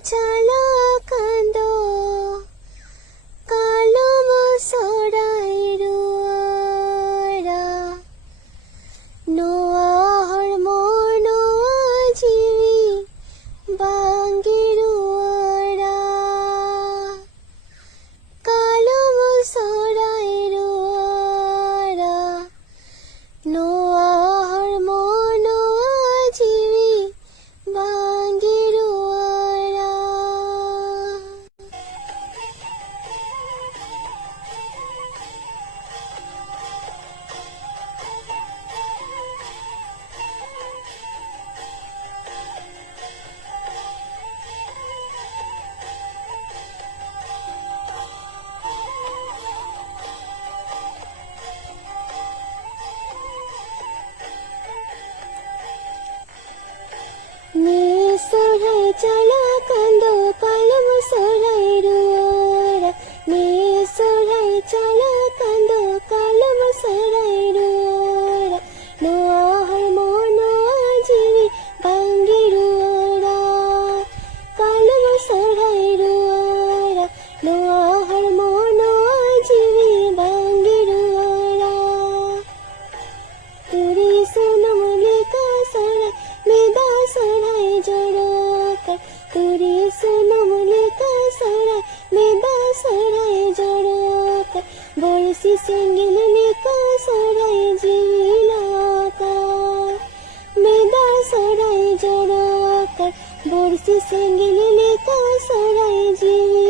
চালা কান্দ কালো মসরাই রুয়ারা নোয়াহর মনো জিবি বাঙ্গি রুয়ারা কালো মসরাই রুয়ারা নোয়াহর মনো জিবি বাঙ্গি রুয়ারা নিসরাই চালা কান্দ কালো মসরাই রুয়ারা নিসরাই চালা কান্দ কালো মসরাই রুয়ারা নোয়াহর মনো জিবি বাঙ্গি রুয়ারা কালো মসরাই রুয়ারা নোয়াহর মনো জিবি বাঙ্গি রুয়ারা তুরি সোনম লেকা সারা মেদা সারাই জড়কার তুরি সোনম লেকা সারা মেদা সারাই জড়কার বরসি সেঙ্গেল লেকা সারাই জিলাকার মেদা সারাই জড়কার বরসি সেঙ্গেল লেকা সারাই জিলাকার